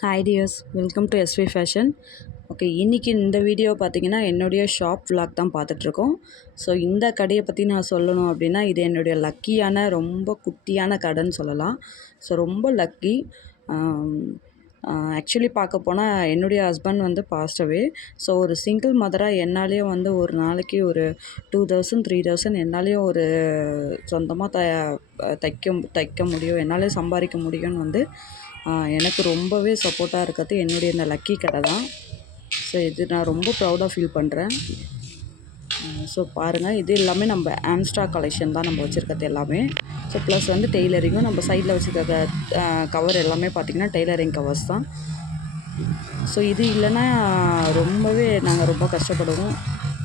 Hi dears, welcome to SV fashion. Okay, இன்றைக்கி இந்த video பார்த்திங்கன்னா என்னுடைய ஷாப் vlog தான் பார்த்துட்ருக்கோம். ஸோ இந்த கடையை பற்றி நான் சொல்லணும் அப்படின்னா, இது என்னுடைய லக்கியான ரொம்ப குட்டியான கடைன்னு சொல்லலாம். ஸோ ரொம்ப லக்கி. ஆக்சுவலி பார்க்க போனால் என்னுடைய ஹஸ்பண்ட் வந்து பாஸ்ட் அவே. ஸோ ஒரு சிங்கிள் மதராக என்னாலேயும் வந்து ஒரு நாளைக்கு ஒரு 2000 3000 என்னாலேயும் ஒரு சொந்தமாக தைக்க முடியும், என்னாலேயும் சம்பாதிக்க முடியும்னு வந்து எனக்கு ரொம்பவே சப்போர்ட்டாக இருக்கிறது என்னுடைய இந்த லக்கி கடை தான். ஸோ இது நான் ரொம்ப ப்ரௌடாக ஃபீல் பண்ணுறேன். ஸோ பாருங்கள், இது எல்லாமே நம்ம ஆம்ஸ்ட்ரா கலெக்ஷன் தான் நம்ம வச்சுருக்கிறது எல்லாமே. ஸோ ப்ளஸ் வந்து டெய்லரிங்கும் நம்ம சைடில் வச்சுருக்க கவர் எல்லாமே பார்த்திங்கன்னா டெய்லரிங் கவர்ஸ் தான். ஸோ இது இல்லைன்னா ரொம்பவே நாங்கள் ரொம்ப கஷ்டப்படுவோம்.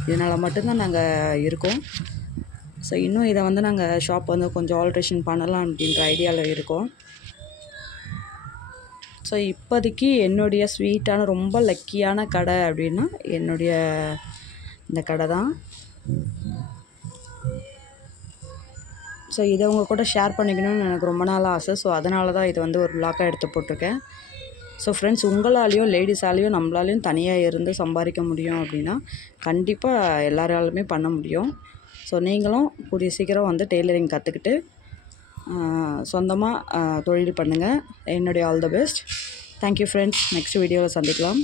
இதனால் மட்டும்தான் நாங்கள் இருக்கோம். ஸோ இன்னும் இதை வந்து நாங்கள் ஷாப் வந்து கொஞ்சம் ஆல்ட்ரேஷன் பண்ணலாம் அப்படின்ற ஐடியாவில் இருக்கோம். ஸோ இப்போதைக்கு என்னுடைய ஸ்வீட்டான ரொம்ப லக்கியான கடை அப்படின்னா என்னுடைய இந்த கடை தான். ஸோ இதை உங்கள் கூட ஷேர் பண்ணிக்கணும்னு எனக்கு ரொம்ப நாள் ஆசை. ஸோ அதனால தான் இது வந்து ஒரு vlog-ஆ எடுத்து போட்டிருக்கேன். ஸோ ஃப்ரெண்ட்ஸ், உங்களாலேயும் லேடிஸாலேயும் நம்மளாலையும் தனியாக இருந்து சம்பாதிக்க முடியும் அப்படின்னா கண்டிப்பாக எல்லாராலுமே பண்ண முடியும். ஸோ நீங்களும் கூடிய சீக்கிரம் வந்து டெய்லரிங் கற்றுக்கிட்டு சொந்தமாக தொழில் பண்ணுங்கள். என்னுடைய all the best. Thank you friends. Next வீடியோவில் சந்திக்கலாம்.